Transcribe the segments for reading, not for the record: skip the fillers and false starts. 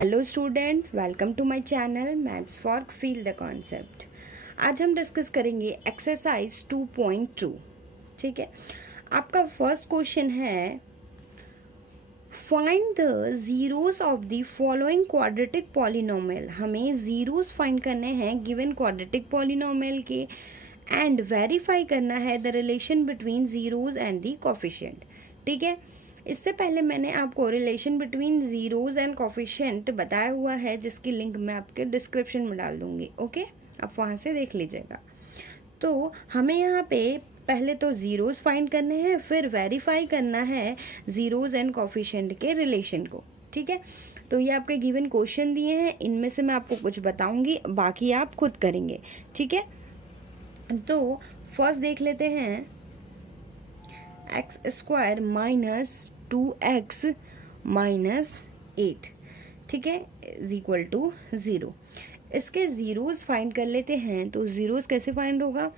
Hello student, welcome to my channel maths for feel the concept. आज हम discuss करेंगे exercise 2.2। ठीक है, आपका फर्स्ट क्वेश्चन है find the zeros of the following quadratic polynomial. हमें जीरोस फाइंड करने हैं गिवन क्वाड्रेटिक पॉलिनोमियल के एंड वेरीफाई करना है the relation between zeros and the coefficient. ठीक है, इससे पहले मैंने आपको relation between zeros and coefficient बताया हुआ है, जिसकी लिंक मैं आपके डिस्क्रिप्शन में डाल दूंगी। ओके, आप वहाँ से देख लीजिएगा। तो हमें यहाँ पे पहले तो जीरोस फाइंड करने हैं, फिर वेरीफाई करना है जीरोस एंड कोफिशिएंट के रिलेशन को। ठीक है, तो ये आपके गिवन क्वेश्चन दिए हैं, इनमें से मैं आपको कुछ बताऊंगी, बाकी आप खुद करेंगे। ठीक है, तो फर्स्ट देख लेते हैं x square minus 2x minus 8, ठीक है, इज इक्वल टू 0। इसके जीरोस फाइंड कर लेते हैं। तो जीरोस कैसे फाइंड होगा,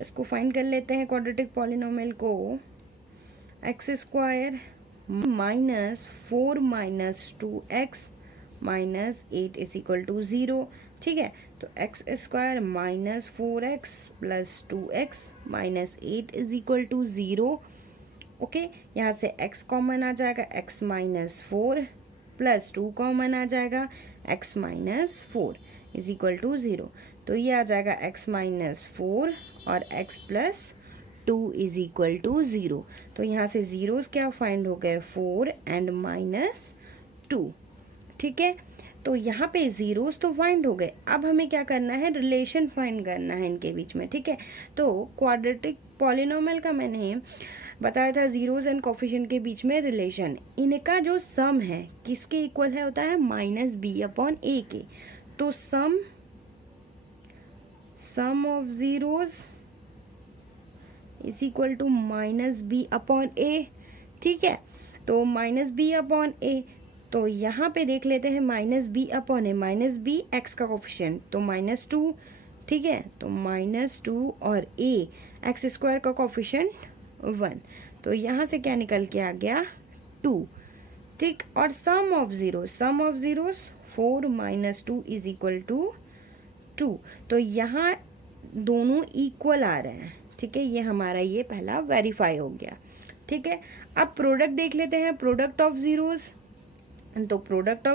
इसको फाइंड कर लेते हैं क्वाड्रेटिक पॉलिनोमियल को। X square minus 4 minus 2x minus 8 is equal to 0। ठीक है, तो x square minus 4x plus 2x minus 8 is equal to 0। Okay, यहाँ से x कॉमन आ जाएगा, x माइनस 4 प्लस 2 कॉमन आ जाएगा, x minus 4 is equal to 0। तो ये आ जाएगा x माइनस 4 और x plus 2 is equal to 0। तो यहाँ से जीरोस क्या फाइंड हो गए, 4 एंड माइनस 2। ठीक है, तो यहाँ पे जीरोस तो फाइंड हो गए। अब हमें क्या करना है, रिलेशन फाइंड करना है इनके बीच में। ठीक है, तो क्वाड्रेटिक पॉलिनोमियल का मैंने बताया था जीरोस एंड कोफिशिएंट के बीच में रिलेशन। इनका जो सम है किसके इक्वल है, होता है माइनस बी अपॉन ए के। तो sum of zeros is equal to minus B upon A. ठीक है, तो माइनस बी अपॉन ए, तो यहाँ पे देख लेते हैं माइनस बी अपॉन ए, माइनस बी एक्स का कोफिशिएंट तो माइनस 2। ठीक है, तो माइनस 2 और ए एक्स स्क्वायर का कोफिशिएंट 1, तो यहाँ से क्या निकल के आ गया 2। ठीक, और sum of zeros 4 minus 2 is equal to 2। तो यहाँ दोनों इक्वल आ रहे हैं। ठीक है, ये हमारा ये पहला वेरीफाई हो गया। ठीक है, अब प्रोडक्ट देख लेते हैं, प्रोडक्ट ऑफ जीरोस। तो product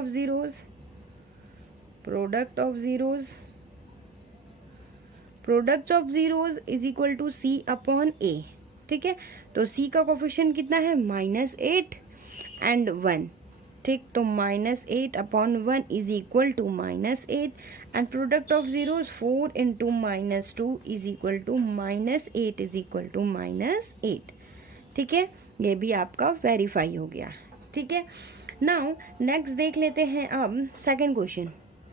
of zeros is equal to C upon A. ठीक है, तो c का कोफिशिएंट कितना है, माइनस 8 एंड 1। ठीक, तो minus 8 upon 1 is equal to minus 8 and product of zeros 4 into minus 2 is equal to minus 8 is equal to minus 8। ठीक है, ये भी आपका वेरीफाई हो गया। ठीक है, नाउ नेक्स्ट देख लेते हैं अब सेकंड क्वेश्चन।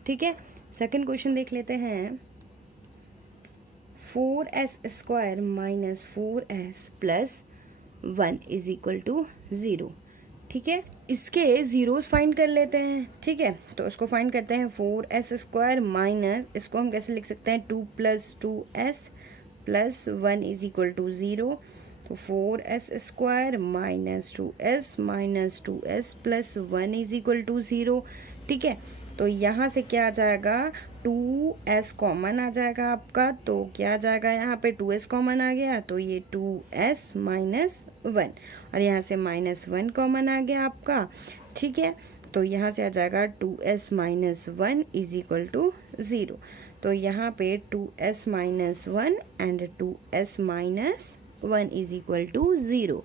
ठीक है, सेकंड क्वेश्चन देख लेते हैं 4s square minus 4s plus 1 is equal to 0। ठीक है, इसके जीरोस फाइंड कर लेते हैं। ठीक है, तो इसको फाइंड करते हैं 4s स्क्वायर माइनस, इसको हम कैसे लिख सकते हैं, 2 plus 2s plus 1 is equal to 0। तो 4s square minus 2s plus 1 is equal to 0। ठीक है, तो यहाँ से क्या आ जाएगा, 2s कॉमन आ जाएगा आपका, तो क्या आ जाएगा, यहाँ पे 2s कॉमन आ गया, तो ये 2s माइनस 1 और यहाँ से माइनस 1 कॉमन आ गया आपका। ठीक है, तो यहाँ से आ जाएगा 2s minus 1 is equal to 0। तो यहाँ पे 2s minus 1 and 2s minus 1 is equal to 0।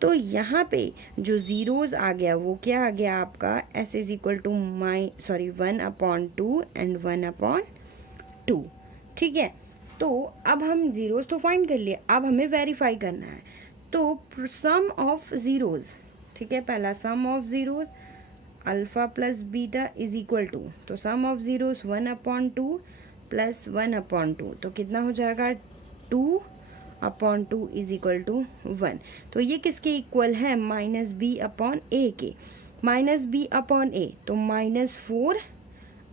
तो यहाँ पे जो जीरोस आ गया वो क्या आ गया आपका, s is equal to 1 upon 2 and 1 upon 2। ठीक है, तो अब हम जीरोस तो फाइंड कर लिए, अब हमें वेरीफाई करना है। तो सम ऑफ जीरोस, ठीक है, पहला sum of zeros alpha plus beta is equal to, तो sum of zeros 1 upon 2 plus 1 upon 2, तो कितना हो जाएगा 2 अपॉन 2 इज इक्वल टू 1। तो ये किसके इक्वल है, माइनस बी अपॉन ए के। माइनस बी अपॉन ए, तो माइनस 4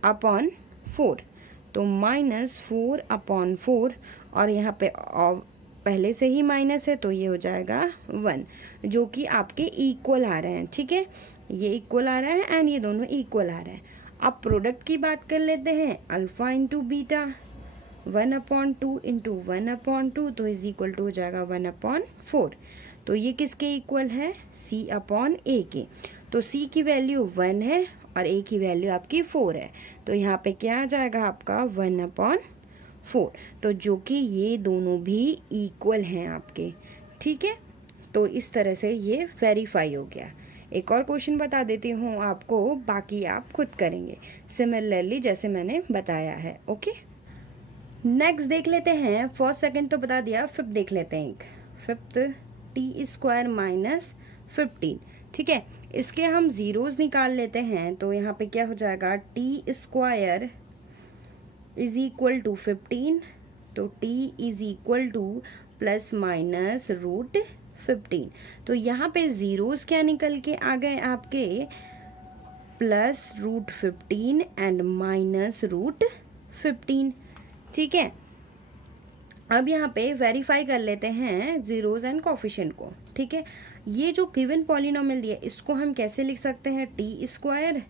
अपॉन 4, तो माइनस 4 अपॉन 4 और यहाँ पे पहले से ही माइनस है, तो ये हो जाएगा 1, जो कि आपके इक्वल आ रहे हैं। ठीक है, ये इक्वल आ रहा है एंड ये दोनों इक्वल आ रहे हैं। अब प्रोडक्ट की बात कर लेते हैं, अल्फ़ा इंटू बीटा 1/2 इंटू 1/2 तो इज इक्वल टू हो जाएगा 1/4। तो ये किसके इक्वल है, C/A के। तो C की वैल्यू 1 है और A की वैल्यू आपकी 4 है, तो यहाँ पे क्या आ जाएगा आपका 1/4। तो जो कि ये दोनों भी इक्वल हैं आपके, ठीक है। तो इस तरह से ये वेरीफाई हो गया। एक और क्वेश्चन बता देती हूँ आपको, बाकी आप खुद करेंगे सिमिलरली जैसे मैंने बताया है। ओके, नेक्स्ट देख लेते हैं। फर्स्ट सेकंड तो बता दिया, फिफ्थ देख लेते हैं। एक फिफ्थ t² - 15, ठीक है। इसके हम ज़ीरोज़ निकाल लेते हैं, तो यहाँ पे क्या हो जाएगा, t² इज इक्वल टू 15, तो t इज इक्वल टू ±√15। तो यहाँ पे ज़ीरोज़ क्या निकल के आ गए आपके, +√15 एंड -√15, ठीक है। अब यहाँ पे वेरीफाई कर लेते हैं ज़ीरोज़ एंड कोफिशिएंट को, ठीक है। ये जो गिवन पॉलिनोमियल दिया इसको हम कैसे लिख सकते हैं, t²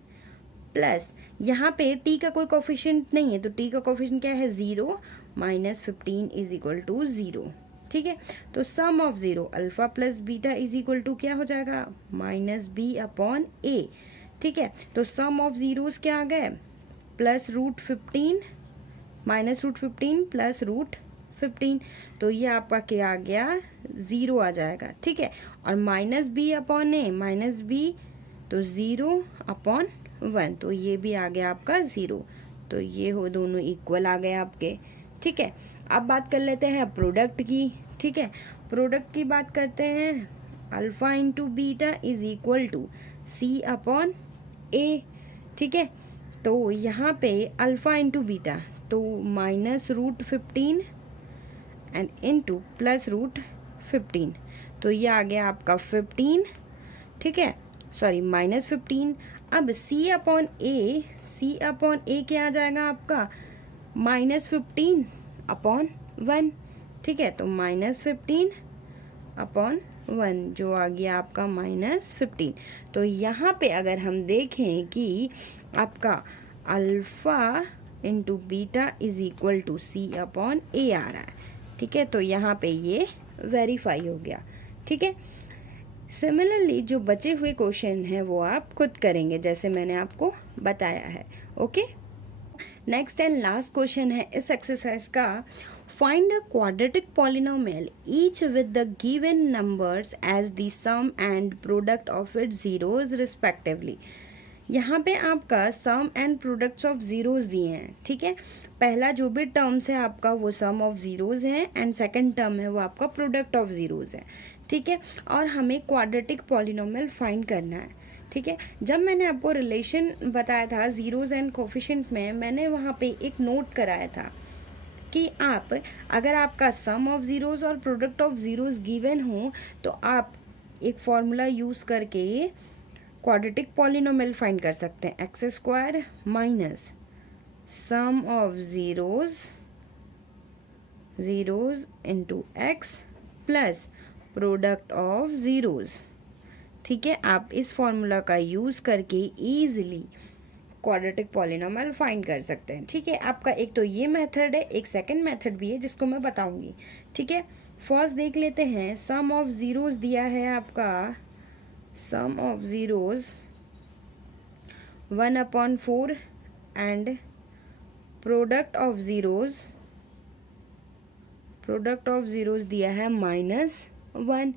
प्लस यहाँ पे t का कोई कोफिशिएंट नहीं है, तो t का कोफिशिएंट क्या है, 0 -15 इज इक्वल टू 0, ठीक है। तो sum of 0 alpha plus beta is equal to क्या हो जाएगा, -b/a, ठीक है। तो सम ऑफ ज़ीरोज़ क्या आ गए, +√15 -√15 +√15, तो ये आपका क्या आ गया, 0 आ जाएगा, ठीक है। और -b/a -b, तो 0/1, तो ये भी आ गया आपका 0। तो ये हो दोनों इक्वल आ गए आपके, ठीक है। अब बात कर लेते हैं प्रोडक्ट की, ठीक है। प्रोडक्ट की बात करते हैं, alpha into beta is equal to C/A, ठीक है। तो यहाँ पे अल्फ़ा इंटू बीटा, तो -√15 एंड इंटू +√15, तो ये आ गया आपका 15, ठीक है, सॉरी -15। अब C/A क्या आ जाएगा आपका, -15/1, ठीक है। तो -15/1 जो आ गया आपका -15। तो यहाँ पे अगर हम देखें कि आपका alpha into beta is equal to C/A आ रहा है, ठीक है। तो यहाँ पे ये वेरीफाई हो गया, ठीक है। सिमिलरली जो बचे हुए क्वेश्चन हैं वो आप खुद करेंगे जैसे मैंने आपको बताया है। Okay, next and last question है इस एक्सरसाइज का, find a quadratic polynomial each with the given numbers as the sum and product of its zeros respectively. यहाँ पे आपका sum and products of zeros दिए हैं, ठीक है। पहला जो भी टर्म्स है आपका वो सम ऑफ ज़ीरोज़ है एंड सेकंड टर्म है वो आपका प्रोडक्ट ऑफ ज़ीरोज़ है, ठीक है। और हमें क्वाड्रेटिक पॉलिनोमियल फाइंड करना है, ठीक है। जब मैंने आपको रिलेशन बताया था ज़ीरोज़ एंड कोफिशिएंट में, मैंने वहाँ पे एक नोट कराया था कि आप अगर आपका सम ऑफ ज़ीरोज़ और प्रोडक्ट ऑफ ज़ीरोज़ गिवन हो तो आप एक फॉर्मूला यूज़ करके क्वाड्रेटिक पॉलिनोमियल फाइंड कर सकते हैं, x² minus sum of zeros into x plus product of zeros, ठीक है। आप इस फॉर्मूला का यूज़ करके ईजिली क्वाड्रेटिक पॉलिनोमियल फाइंड कर सकते हैं, ठीक है। आपका एक तो ये मेथड है, एक सेकंड मेथड भी है जिसको मैं बताऊंगी, ठीक है। फर्स्ट देख लेते हैं, सम ऑफ ज़ीरोज़ दिया है आपका, sum of zeros 1/4 and product of zeros दिया है -1,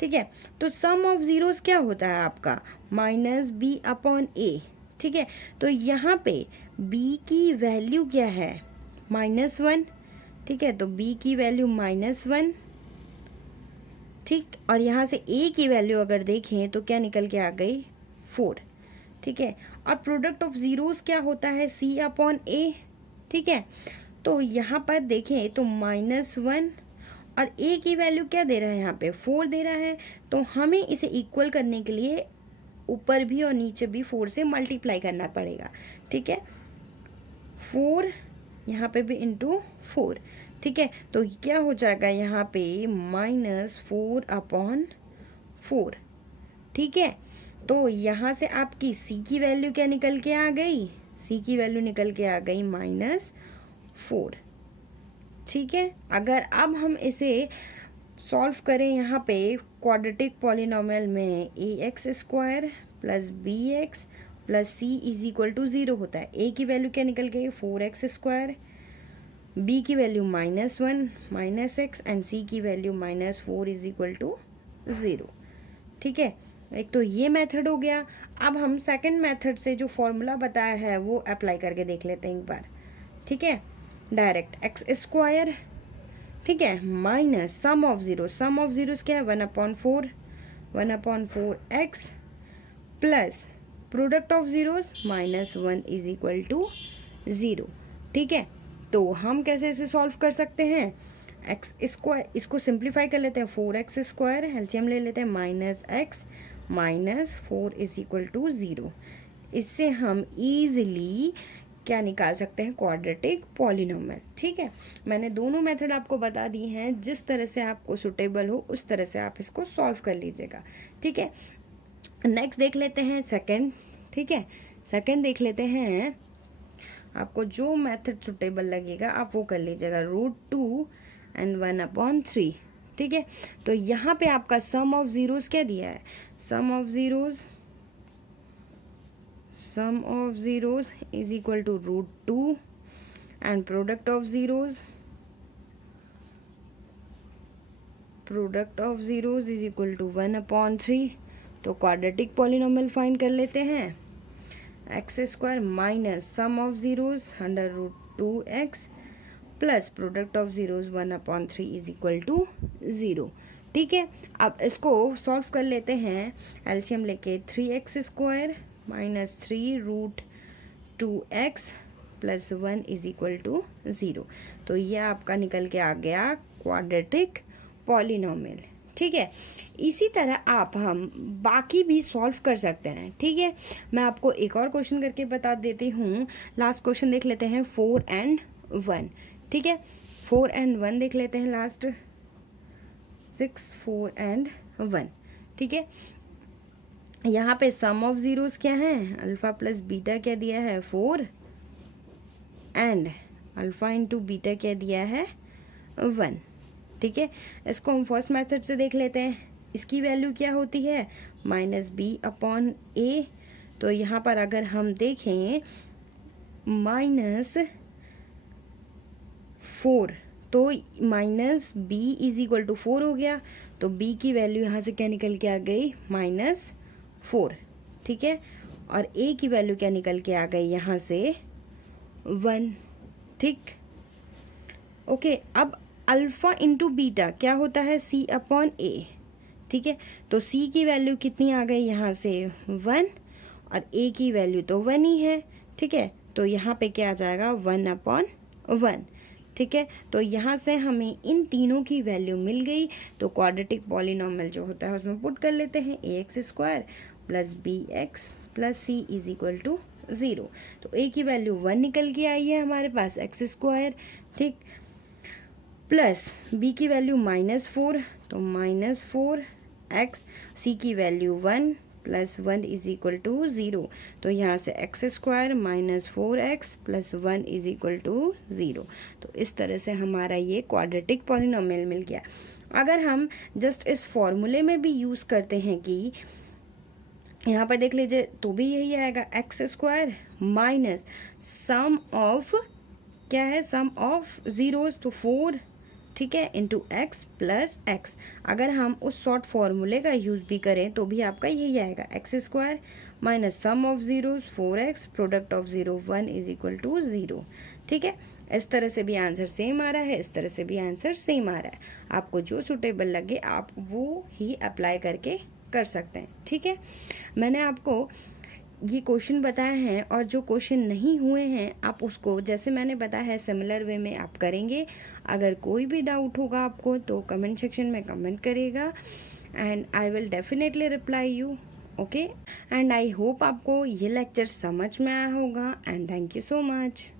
ठीक है। तो सम ऑफ ज़ीरोज़ क्या होता है आपका, -b/a, ठीक है। तो यहाँ पे b की वैल्यू क्या है, -1, ठीक है। तो b की वैल्यू -1, ठीक। और यहाँ से a की वैल्यू अगर देखें तो क्या निकल के आ गई, 4, ठीक है। और प्रोडक्ट ऑफ ज़ीरोज़ क्या होता है, C/A, ठीक है। तो यहाँ पर देखें तो -1 और a की वैल्यू क्या दे रहा है, यहाँ पे 4 दे रहा है। तो हमें इसे इक्वल करने के लिए ऊपर भी और नीचे भी 4 से मल्टीप्लाई करना पड़ेगा, ठीक है। 4 यहाँ पे भी इंटू 4, ठीक है। तो क्या हो जाएगा यहाँ पे -4/4, ठीक है। तो यहाँ से आपकी c की वैल्यू क्या निकल के आ गई, c सी की वैल्यू निकल के आ गई -4। ठीक है, अगर अब हम इसे सॉल्व करें यहाँ पे क्वाड्रेटिक पॉलिनोमियल में ax² plus bx plus c is equal to 0 होता है। a की वैल्यू क्या निकल गई 4x², b की वैल्यू -1 -x एंड c की वैल्यू -4 इज इक्वल टू 0। ठीक है, एक तो ये मेथड हो गया। अब हम सेकंड मेथड से जो फॉर्मूला बताया है वो अप्लाई करके देख लेते हैं एक बार। ठीक है, डायरेक्ट x², ठीक है, माइनस सम ऑफ जीरोस क्या है 1/4 x plus product of zeros -1 is equal to 0। ठीक है, तो हम कैसे इसे सॉल्व कर सकते हैं, x², इसको सिंप्लीफाई कर लेते हैं 4x², एलसीएम ले लेते हैं -x -4 इज इक्वल टू 0। इससे हम इजीली क्या निकाल सकते हैं, क्वाड्रेटिक पॉलिनोमियल। ठीक है, मैंने दोनों मेथड आपको बता दी हैं, जिस तरह से आपको सुटेबल हो उस तरह से आप इसको सॉल्व कर लीजिएगा। ठीक है, नेक्स्ट देख लेते हैं सेकंड। ठीक है, सेकंड देख लेते हैं, आपको जो मेथड सुटेबल लगेगा आप वो कर लीजिएगा, √2 एंड 1/3। ठीक है, तो यहाँ पे आपका सम ऑफ जीरोस क्या दिया है, sum of zeros is equal to √2 and product of zeros is equal to 1/3। तो क्वाड्रेटिक पॉलिनोमियल फाइंड कर लेते हैं, x² minus sum of zeros under √2x plus product of zeros 1/3 is equal to 0। ठीक है, अब इसको सॉल्व कर लेते हैं, एलसीएम लेके 3x² minus 3√2x plus 1 is equal to 0। तो ये आपका निकल के आ गया क्वाड्रेटिक पॉलिनोमियल। ठीक है, इसी तरह हम बाकी भी सॉल्व कर सकते हैं। ठीक है, मैं आपको एक और क्वेश्चन करके बता देती हूँ। लास्ट क्वेश्चन देख लेते हैं 4 and 1। ठीक है, 4 and 1 देख लेते हैं लास्ट, 6 4 and 1। ठीक है, यहाँ पे सम ऑफ जीरोस क्या है, अल्फा प्लस बीटा क्या दिया है 4 एंड अल्फा इंटू बीटा क्या दिया है 1। ठीक है, इसको हम फर्स्ट मेथड से देख लेते हैं। इसकी वैल्यू क्या होती है -b/a। तो यहाँ पर अगर हम देखें -4 तो -b इज इक्वल टू 4 हो गया। तो b की वैल्यू यहाँ से क्या निकल के आ गई -4। ठीक है, और a की वैल्यू क्या निकल के आ गई यहाँ से 1। ठीक, ओके, अब अल्फा इंटू बीटा क्या होता है c/a। ठीक है, तो c की वैल्यू कितनी आ गई यहाँ से 1 और a की वैल्यू तो 1 ही है। ठीक है, तो यहाँ पे क्या आ जाएगा 1/1। ठीक है, तो यहाँ से हमें इन तीनों की वैल्यू मिल गई। तो क्वाड्रेटिक पॉलिनोमियल जो होता है उसमें पुट कर लेते हैं ax² plus bx plus c is equal to 0। तो a की वैल्यू 1 निकल के आई है हमारे पास x²। ठीक, प्लस b की वैल्यू -4 तो -4x, c की value 1 plus 1 is equal to 0। तो यहाँ से x² -4x plus 1 is equal to 0। तो इस तरह से हमारा ये क्वाड्रेटिक पॉलिनोमियल मिल गया। अगर हम जस्ट इस फॉर्मूले में भी यूज़ करते हैं कि यहाँ पर देख लीजिए तो भी यही आएगा, x² माइनस सम ऑफ क्या है, सम ऑफ जीरोस तो 4, ठीक है, इंटू x प्लस x। अगर हम उस शॉर्ट फॉर्मूले का यूज़ भी करें तो भी आपका यही आएगा, x² minus sum of zeros 4x product of 0 1 is equal to 0। ठीक है, इस तरह से भी आंसर सेम आ रहा है, इस तरह से भी आंसर सेम आ रहा है। आपको जो सूटेबल लगे आप वो ही अप्लाई करके कर सकते हैं। ठीक है, मैंने आपको ये क्वेश्चन बताए हैं और जो क्वेश्चन नहीं हुए हैं आप उसको जैसे मैंने बताया है सिमिलर वे में आप करेंगे। अगर कोई भी डाउट होगा आपको तो कमेंट सेक्शन में कमेंट करिएगा and I will definitely reply you. Okay, and I hope आपको ये लेक्चर समझ में आया होगा and thank you so much.